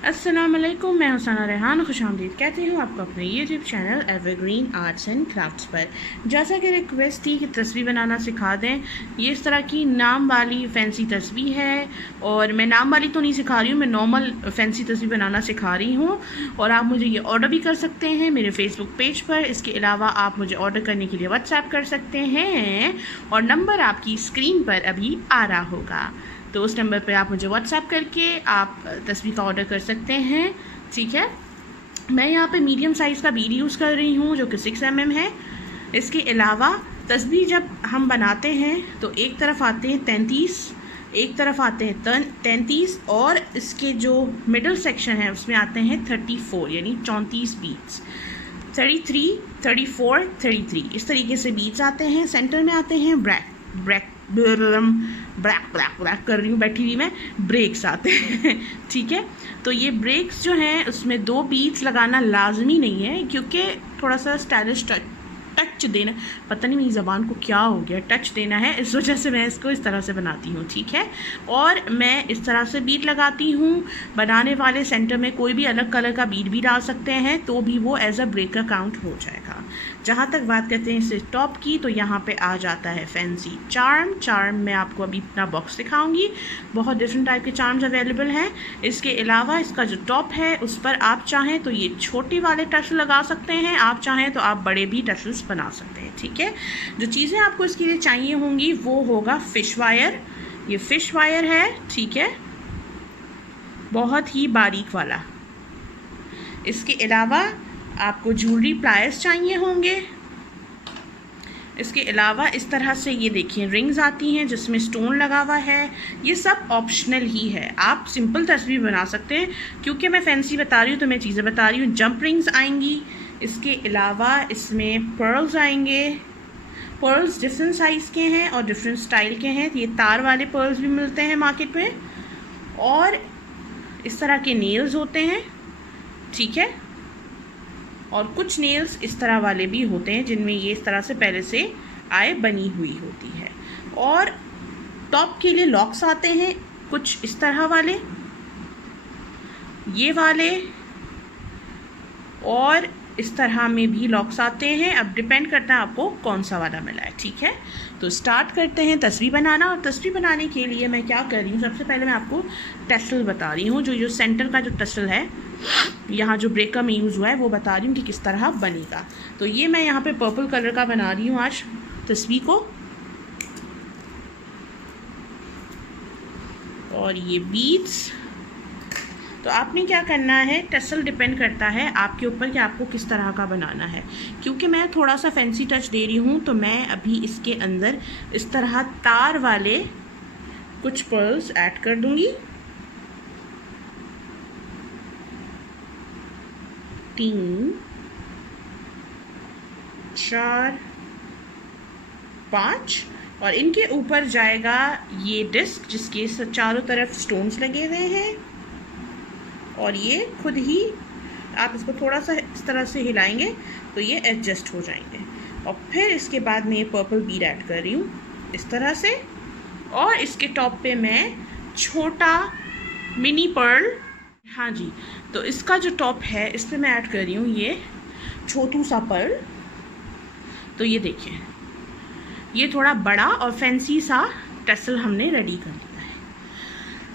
अस्सलाम वालेकुम, मैं हुसैना रेहान खुशामदीद कहती हूँ आपको अपने YouTube channel evergreen arts and crafts पर। जैसा कि रिक्वेस्ट थी कि तस्वीर बनाना सिखा दें, ये इस तरह की नाम वाली फ़ैंसी तस्वीर है और मैं नाम वाली तो नहीं सिखा रही हूँ, मैं नॉर्मल फ़ैंसी तस्वीर बनाना सिखा रही हूँ और आप मुझे ये ऑर्डर भी कर सकते हैं मेरे फ़ेसबुक पेज पर। इसके अलावा आप मुझे ऑर्डर करने के लिए व्हाट्सएप कर सकते हैं और नंबर आपकी स्क्रीन पर अभी आ रहा होगा, तो उस नंबर पे आप मुझे व्हाट्सएप करके आप तस्वीर का ऑर्डर कर सकते हैं। ठीक है, मैं यहाँ पे मीडियम साइज़ का बीड यूज़ कर रही हूँ जो कि 6 mm है। इसके अलावा तस्वीर जब हम बनाते हैं तो एक तरफ आते हैं 33, एक तरफ आते हैं 33 और इसके जो मिडल सेक्शन है उसमें आते हैं 34 यानी 34 बीड्स। 33, 34, 33 इस तरीके से बीड्स आते हैं। सेंटर में आते हैं ब्लैक कर रही हूँ बैठी हुई मैं, ब्रेक्स आते हैं। ठीक है, तो ये ब्रेक्स जो हैं उसमें 2 बीट्स लगाना लाजमी नहीं है क्योंकि थोड़ा सा स्टाइलिश टच देना, पता नहीं मेरी ज़बान को क्या हो गया, टच देना है, इस वजह से मैं इसको इस तरह से बनाती हूँ। ठीक है, और मैं इस तरह से बीट लगाती हूँ। बनाने वाले सेंटर में कोई भी अलग कलर का बीट भी डाल सकते हैं तो भी वो एज अ ब्रेक का काउंट हो जाएगा। जहाँ तक बात करते हैं इस टॉप की, तो यहाँ पे आ जाता है फैंसी चार्म। मैं आपको अभी अपना बॉक्स दिखाऊंगी, बहुत डिफरेंट टाइप के चार्म्स अवेलेबल हैं। इसके अलावा इसका जो टॉप है उस पर आप चाहें तो ये छोटे वाले टसल लगा सकते हैं, आप चाहें तो आप बड़े भी टसल्स बना सकते हैं। ठीक है, जो चीज़ें आपको इसके लिए चाहिए होंगी वो होगा फिश वायर। ये फिश वायर है, ठीक है, बहुत ही बारीक वाला। इसके अलावा आपको ज्वेलरी प्लायर्स चाहिए होंगे। इसके अलावा इस तरह से ये देखिए रिंग्स आती हैं जिसमें स्टोन लगा हुआ है। ये सब ऑप्शनल ही है, आप सिंपल तस्वीर बना सकते हैं। क्योंकि मैं फैंसी बता रही हूँ तो मैं चीज़ें बता रही हूँ। जंप रिंग्स आएंगी, इसके अलावा इसमें पर्ल्स आएंगे। पर्ल्स डिफरेंट साइज़ के हैं और डिफरेंट स्टाइल के हैं। ये तार वाले पर्ल्स भी मिलते हैं मार्केट में और इस तरह के नेल्स होते हैं। ठीक है, और कुछ नेल्स इस तरह वाले भी होते हैं जिनमें ये इस तरह से पहले से आय बनी हुई होती है। और टॉप के लिए लॉक्स आते हैं कुछ इस तरह वाले, ये वाले, और इस तरह में भी लॉक्स आते हैं। अब डिपेंड करता है आपको कौन सा वाला मिला है। ठीक है, तो स्टार्ट करते हैं तस्वीर बनाना। और तस्वीर बनाने के लिए मैं क्या कर रही हूँ, सबसे पहले मैं आपको टसल बता रही हूँ। जो सेंटर का जो टसल है, यहाँ जो ब्रेकर में यूज़ हुआ है वो बता रही हूँ कि किस तरह बनेगा। तो ये मैं यहाँ पे पर्पल कलर का बना रही हूँ आज तस्वीर को। और ये बीड्स, तो आपने क्या करना है, टसल डिपेंड करता है आपके ऊपर कि आपको किस तरह का बनाना है। क्योंकि मैं थोड़ा सा फैंसी टच दे रही हूँ तो मैं अभी इसके अंदर इस तरह तार वाले कुछ पर्ल्स ऐड कर दूँगी। 3, 4, 5 और इनके ऊपर जाएगा ये डिस्क जिसके चारों तरफ स्टोन्स लगे हुए हैं। और ये खुद ही आप इसको थोड़ा सा इस तरह से हिलाएंगे तो ये एडजस्ट हो जाएंगे। और फिर इसके बाद मैं ये पर्पल बीड ऐड कर रही हूँ इस तरह से। और इसके टॉप पे मैं छोटा मिनी पर्ल, हाँ जी, तो इसका जो टॉप है इस पर मैं ऐड कर रही हूँ ये छोटू सा पर्ल। तो ये देखिए, ये थोड़ा बड़ा और फैंसी सा टसल हमने रेडी कर लिया है।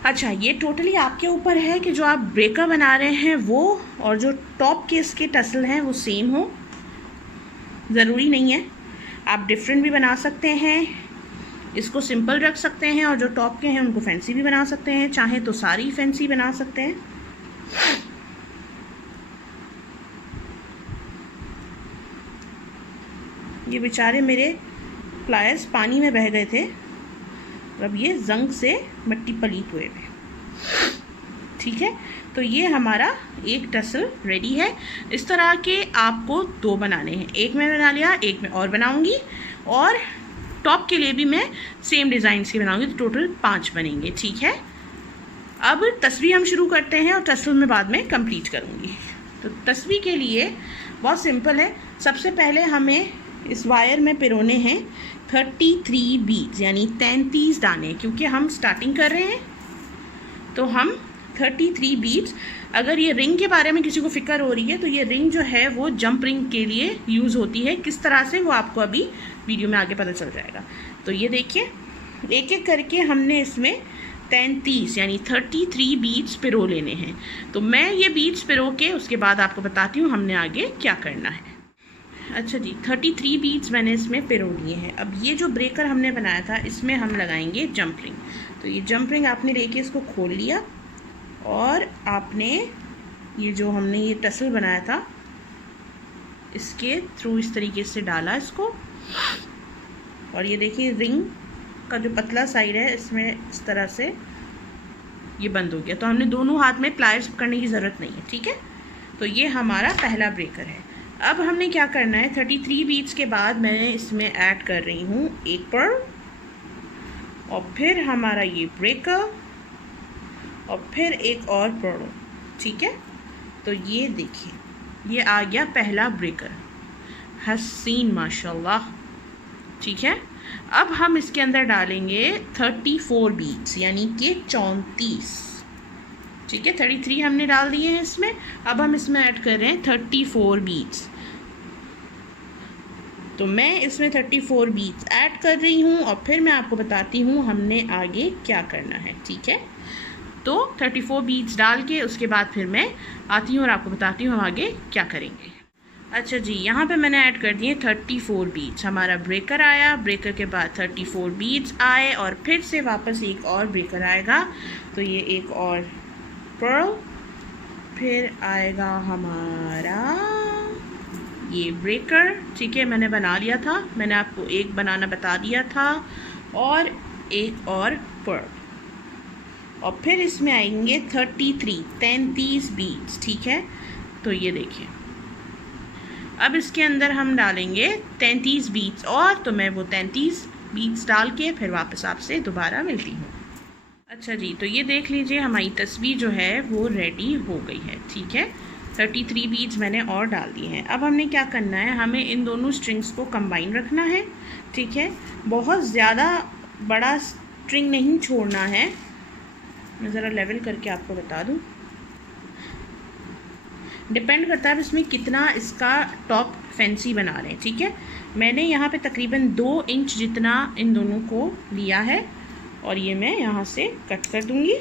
अच्छा, ये टोटली आपके ऊपर है कि जो आप ब्रेकर बना रहे हैं वो और जो टॉप के इसके टसल हैं वो सेम हो, ज़रूरी नहीं है, आप डिफरेंट भी बना सकते हैं। इसको सिंपल रख सकते हैं और जो टॉप के हैं उनको फैंसी भी बना सकते हैं, चाहे तो सारी फैंसी बना सकते हैं। ये बेचारे मेरे प्लायर्स पानी में बह गए थे, अब ये जंग से मिट्टी पलीत हुए थे। ठीक है, तो ये हमारा एक टसल रेडी है। इस तरह के आपको 2 बनाने हैं, एक मैं बना लिया, एक मैं और बनाऊंगी और टॉप के लिए भी मैं सेम डिज़ाइन से बनाऊंगी, तो टोटल 5 बनेंगे। ठीक है, अब तस्वीर हम शुरू करते हैं और टसल में बाद में कंप्लीट करूंगी। तो तस्वीर के लिए बहुत सिंपल है। सबसे पहले हमें इस वायर में पिरोने हैं 33 बीड्स यानी 33 दाने, क्योंकि हम स्टार्टिंग कर रहे हैं तो हम 33 बीट्स। अगर ये रिंग के बारे में किसी को फ़िक्र हो रही है तो ये रिंग जो है वो जंप रिंग के लिए यूज़ होती है। किस तरह से वो आपको अभी वीडियो में आगे पता चल जाएगा। तो ये देखिए एक एक करके हमने इसमें 33 यानी 33 बीट्स पिरो लेने हैं। तो मैं ये बीट्स पिरो के उसके बाद आपको बताती हूँ हमने आगे क्या करना है। अच्छा जी, 33 बीट्स मैंने इसमें पिरो लिए हैं। अब ये जो ब्रेकर हमने बनाया था इसमें हम लगाएंगे जंप रिंग। तो ये जंप रिंग आपने लेके इसको खोल लिया और आपने ये जो हमने ये टसल बनाया था इसके थ्रू इस तरीके से डाला इसको, और ये देखिए रिंग का जो पतला साइड है इसमें इस तरह से ये बंद हो गया। तो हमने दोनों हाथ में प्लायर्स पकड़ने की ज़रूरत नहीं है, ठीक है। तो ये हमारा पहला ब्रेकर है। अब हमने क्या करना है, 33 बीट्स के बाद मैं इसमें ऐड कर रही हूँ एक पर्ल और फिर हमारा ये ब्रेकर और फिर एक और पर्ल, ठीक है। तो ये देखिए ये आ गया पहला ब्रेकर, हसीन माशाल्लाह, ठीक है। अब हम इसके अंदर डालेंगे 34 बीट्स यानी कि 34, ठीक है। 33 हमने डाल दिए हैं इसमें। अब हम इसमें ऐड कर रहे हैं 34 बीट्स। तो मैं इसमें 34 बीट्स ऐड कर रही हूँ और फिर मैं आपको बताती हूँ हमने आगे क्या करना है, ठीक है। तो 34 बीट्स डाल के उसके बाद फिर मैं आती हूँ और आपको बताती हूँ हम आगे क्या करेंगे। अच्छा जी, यहाँ पे मैंने ऐड कर दिए 34 बीट्स। हमारा ब्रेकर आया, ब्रेकर के बाद 34 बीट्स आए और फिर से वापस एक और ब्रेकर आएगा। तो ये एक और पर्ल, फिर आएगा हमारा ये ब्रेकर, ठीक है। मैंने बना लिया था, मैंने आपको एक बनाना बता दिया था, और एक और पर्ल, और फिर इसमें आएंगे 33 बीट्स, ठीक है। तो ये देखिए अब इसके अंदर हम डालेंगे 33 बीट्स और, तो मैं वो 33 बीट्स डाल के फिर वापस आपसे दोबारा मिलती हूँ। अच्छा जी, तो ये देख लीजिए हमारी तस्वीर जो है वो रेडी हो गई है, ठीक है। 33 बीट्स मैंने और डाल दिए हैं। अब हमने क्या करना है, हमें इन दोनों स्ट्रिंग्स को कंबाइन रखना है, ठीक है। बहुत ज़्यादा बड़ा स्ट्रिंग नहीं छोड़ना है। मैं ज़रा लेवल करके आपको बता दूँ, डिपेंड करता है इसमें कितना इसका टॉप फैंसी बना रहे हैं, ठीक है। मैंने यहाँ पे तकरीबन 2 इंच जितना इन दोनों को लिया है और ये मैं यहाँ से कट कर दूँगी,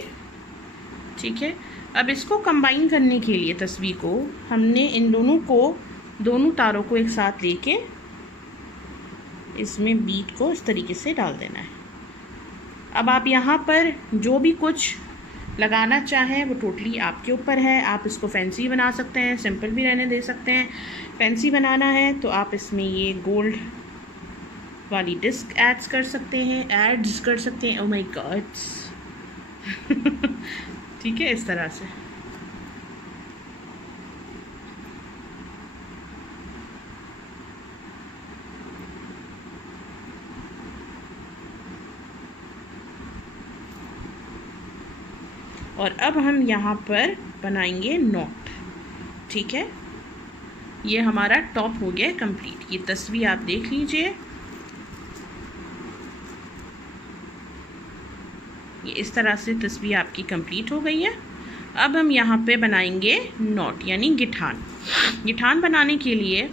ठीक है। अब इसको कंबाइन करने के लिए तस्वीर को हमने इन दोनों तारों को एक साथ लेके इसमें बीट को इस तरीके से डाल देना है। अब आप यहाँ पर जो भी कुछ लगाना चाहें वो टोटली आपके ऊपर है। आप इसको फैंसी बना सकते हैं, सिंपल भी रहने दे सकते हैं। फैंसी बनाना है तो आप इसमें ये गोल्ड वाली डिस्क ऐड कर सकते हैं, ओह माय गॉड ठीक है, इस तरह से। और अब हम यहाँ पर बनाएंगे नॉट, ठीक है। ये हमारा टॉप हो गया कंप्लीट। ये तस्वीर आप देख लीजिए, ये इस तरह से तस्वीर आपकी कंप्लीट हो गई है। अब हम यहाँ पे बनाएंगे नॉट यानी गिठान। गिठान बनाने के लिए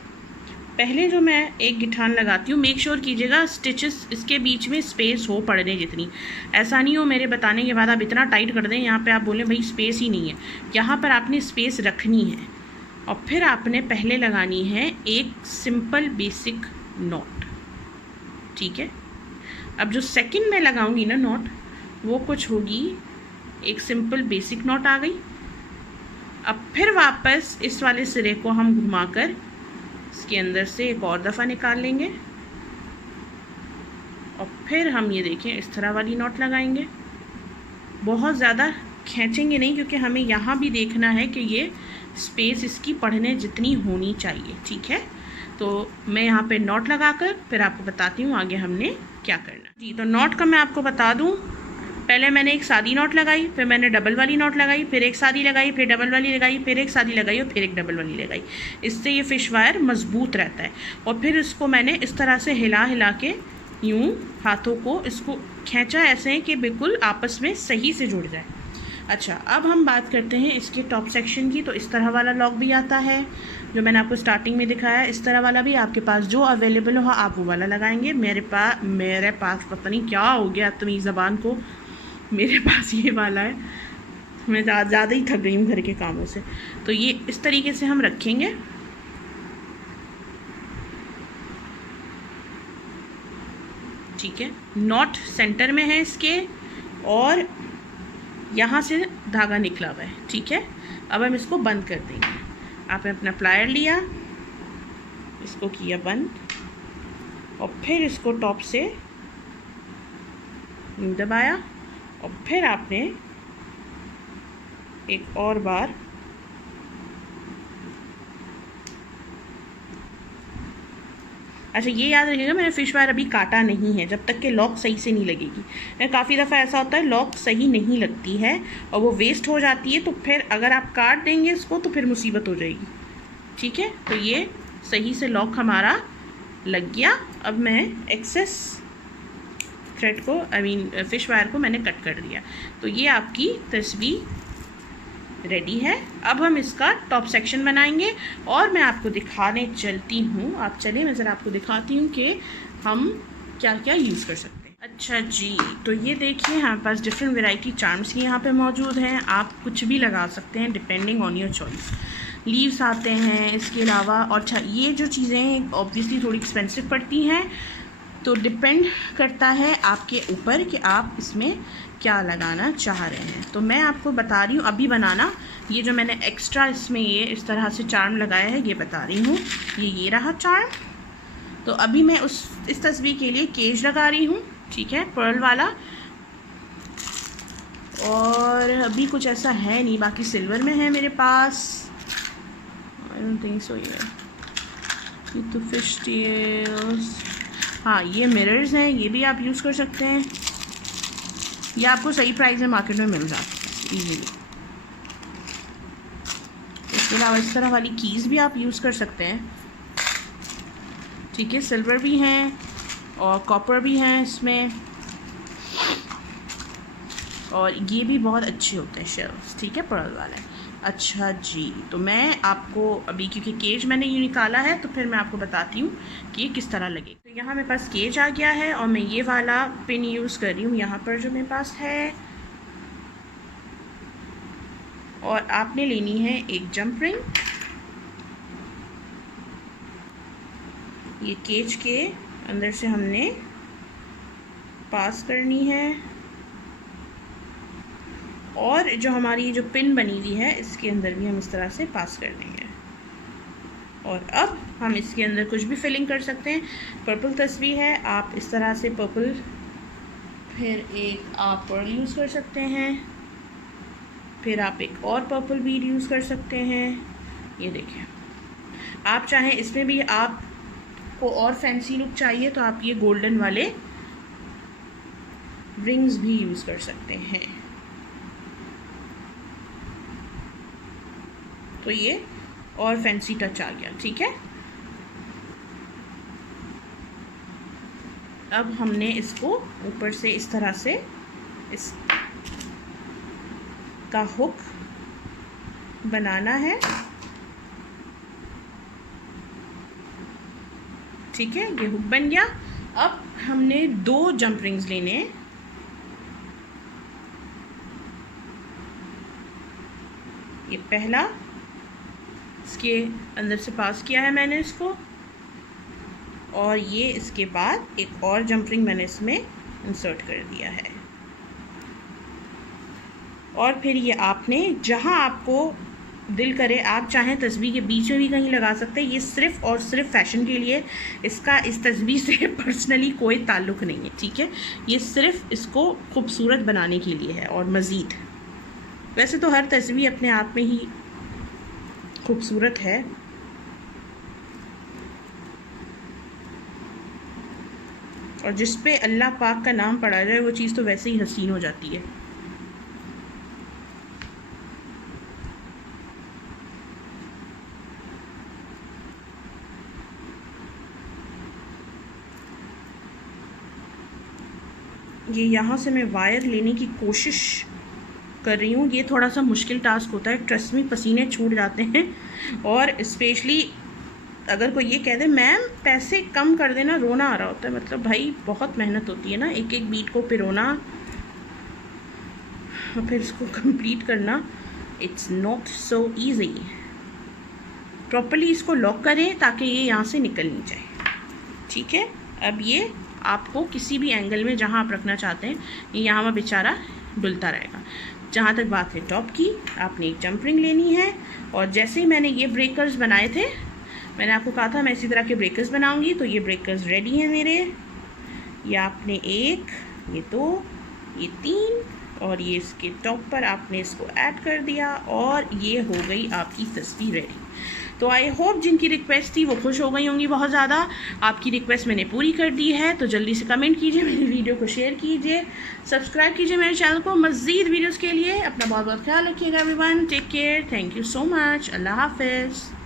पहले जो मैं एक गिठान लगाती हूँ, मेक श्योर कीजिएगा स्टिचेस इसके बीच में स्पेस हो पड़ने जितनी। ऐसा नहीं हो मेरे बताने के बाद आप इतना टाइट कर दें यहाँ पे आप बोलें भाई स्पेस ही नहीं है। यहाँ पर आपने स्पेस रखनी है और फिर आपने पहले लगानी है एक सिंपल बेसिक नॉट, ठीक है। अब जो सेकंड में लगाऊंगी ना नॉट, वो कुछ होगी एक सिंपल बेसिक नॉट आ गई। अब फिर वापस इस वाले सिरे को हम घुमाकर इसके अंदर से एक और दफ़ा निकाल लेंगे और फिर हम ये देखें इस तरह वाली नॉट लगाएंगे। बहुत ज़्यादा खींचेंगे नहीं क्योंकि हमें यहाँ भी देखना है कि ये स्पेस इसकी पढ़ने जितनी होनी चाहिए, ठीक है। तो मैं यहाँ पे नॉट लगाकर फिर आपको बताती हूँ आगे हमने क्या करना जी। तो नॉट का मैं आपको बता दूँ, पहले मैंने एक सादी नॉट लगाई, फिर मैंने डबल वाली नॉट लगाई, फिर एक सादी लगाई, फिर डबल वाली लगाई, फिर एक सादी लगाई और फिर एक डबल वाली लगाई। इससे ये फ़िश वायर मज़बूत रहता है। और फिर इसको मैंने इस तरह से हिला हिला के यूँ हाथों को इसको खींचा ऐसे कि बिल्कुल आपस में सही से जुड़ जाए। अच्छा, अब हम बात करते हैं इसके टॉप सेक्शन की। तो इस तरह वाला लॉक भी आता है जो मैंने आपको स्टार्टिंग में दिखाया। इस तरह वाला भी आपके पास जो अवेलेबल हो आप वो वाला लगाएंगे। मेरे पास पता नहीं क्या हो गया अपनी ज़बान को, मेरे पास ये वाला है। मैं ज़्यादा ही थक गई हूँ घर के कामों से। तो ये इस तरीके से हम रखेंगे। ठीक है, नॉट सेंटर में है इसके और यहाँ से धागा निकला हुआ है। ठीक है, अब हम इसको बंद कर देंगे। आपने अपना प्लायर लिया, इसको किया बंद और फिर इसको टॉप से दबाया और फिर आपने एक और बार अच्छा ये याद रखिएगा मैंने फिश वायर अभी काटा नहीं है जब तक कि लॉक सही से नहीं लगेगी। काफ़ी दफ़ा ऐसा होता है लॉक सही नहीं लगती है और वो वेस्ट हो जाती है, तो फिर अगर आप काट देंगे इसको तो फिर मुसीबत हो जाएगी। ठीक है, तो ये सही से लॉक हमारा लग गया। अब मैं एक्सेस थ्रेड को फिश वायर को मैंने कट कर दिया। तो ये आपकी तस्वीर रेडी है। अब हम इसका टॉप सेक्शन बनाएंगे और मैं आपको दिखाने चलती हूँ। आप चलिए मैं ज़रा आपको दिखाती हूँ कि हम क्या क्या यूज़ कर सकते हैं। अच्छा जी, तो ये देखिए हमारे पास डिफरेंट वैरायटी चार्म्स की यहाँ पे मौजूद हैं। आप कुछ भी लगा सकते हैं depending on your choice. Leaves आते हैं इसके अलावा। और अच्छा ये जो चीज़ें ऑब्वियसली थोड़ी एक्सपेंसिव पड़ती हैं, तो डिपेंड करता है आपके ऊपर कि आप इसमें क्या लगाना चाह रहे हैं। तो मैं आपको बता रही हूँ अभी बनाना। ये जो मैंने एक्स्ट्रा इसमें ये इस तरह से चार्म लगाया है ये बता रही हूँ। ये रहा चार्म। तो अभी मैं इस तस्वीर के लिए केज लगा रही हूँ। ठीक है, पर्ल वाला। और अभी कुछ ऐसा है नहीं, बाकी सिल्वर में है मेरे पास। I don't think so. ये तो फिश टेल्स। हाँ, ये मिरर्स हैं, ये भी आप यूज़ कर सकते हैं। ये आपको सही प्राइस में मार्केट में मिल जाता है ईजीली। इसके अलावा इस तरह वाली कीज़ भी आप यूज़ कर सकते हैं। ठीक है, सिल्वर भी हैं और कॉपर भी हैं इसमें, और ये भी बहुत अच्छे होते हैं शेल्स। ठीक है, पर्ल वाले। अच्छा जी, तो मैं आपको अभी क्योंकि केज मैंने ये निकाला है तो फिर मैं आपको बताती हूँ कि ये किस तरह लगे। तो यहाँ मेरे पास केज आ गया है और मैं ये वाला पिन यूज़ कर रही हूँ यहाँ पर जो मेरे पास है। और आपने लेनी है एक जंप रिंग। ये केज के अंदर से हमने पास करनी है और जो हमारी जो पिन बनी हुई है इसके अंदर भी हम इस तरह से पास कर देंगे। और अब हम इसके अंदर कुछ भी फिलिंग कर सकते हैं। पर्पल तस्वीर है, आप इस तरह से पर्पल, फिर एक आप पर्ल यूज़ कर सकते हैं, फिर आप एक और पर्पल बीड यूज़ कर सकते हैं। ये देखिए, आप चाहें इसमें भी आपको और फैंसी लुक चाहिए तो आप ये गोल्डन वाले रिंग्स भी यूज़ कर सकते हैं। तो ये और फैंसी टच आ गया। ठीक है, अब हमने इसको ऊपर से इस तरह से इस का हुक बनाना है। ठीक है, ये हुक बन गया। अब हमने 2 जंप रिंग्स लेने हैं। ये पहला इसके अंदर से पास किया है मैंने इसको, और ये इसके बाद एक और जंप रिंग मैंने इसमें इंसर्ट कर दिया है। और फिर ये आपने जहाँ आपको दिल करे, आप चाहें तस्वीर के बीच में भी कहीं लगा सकते हैं। ये सिर्फ़ और सिर्फ फैशन के लिए, इसका इस तस्वीर से पर्सनली कोई ताल्लुक़ नहीं है। ठीक है, ये सिर्फ इसको खूबसूरत बनाने के लिए है। और मज़ीद वैसे तो हर तस्वीर अपने आप में ही खूबसूरत है। और जिस पे अल्लाह पाक का नाम पढ़ा जाए वो चीज़ तो वैसे ही हसीन हो जाती है। ये यहाँ से मैं वायर लेने की कोशिश कर रही हूँ। ये थोड़ा सा मुश्किल टास्क होता है, ट्रस्ट में पसीने छूट जाते हैं। और स्पेशली अगर कोई ये कह दे मैम पैसे कम कर देना, रोना आ रहा होता है। मतलब भाई बहुत मेहनत होती है ना, एक एक बीट को पिरोना और फिर इसको कंप्लीट करना, it's not so easy. Properly इसको लॉक करें ताकि ये यहाँ से निकल नहीं जाए, ठीक है। अब ये आपको किसी भी एंगल में जहाँ आप रखना चाहते हैं, ये यहाँ पर बेचारा डुलता रहेगा। जहाँ तक बात है टॉप की, आपने एक जंप रिंग लेनी है और जैसे ही मैंने ये ब्रेकर्स बनाए थे, मैंने आपको कहा था मैं इसी तरह के ब्रेकर्स बनाऊंगी, तो ये ब्रेकर्स रेडी हैं मेरे। ये आपने 1, ये 2, ये 3 और ये इसके टॉप पर आपने इसको ऐड कर दिया और ये हो गई आपकी तस्वीर रेडी। तो आई होप जिनकी रिक्वेस्ट थी वो खुश हो गई होंगी बहुत ज़्यादा। आपकी रिक्वेस्ट मैंने पूरी कर दी है, तो जल्दी से कमेंट कीजिए, मेरी वीडियो को शेयर कीजिए, सब्सक्राइब कीजिए मेरे चैनल को मज़ीद वीडियोज़ के लिए। अपना बहुत बहुत ख्याल रखिएगा everyone, take care, thank you so much, Allah हाफिज़।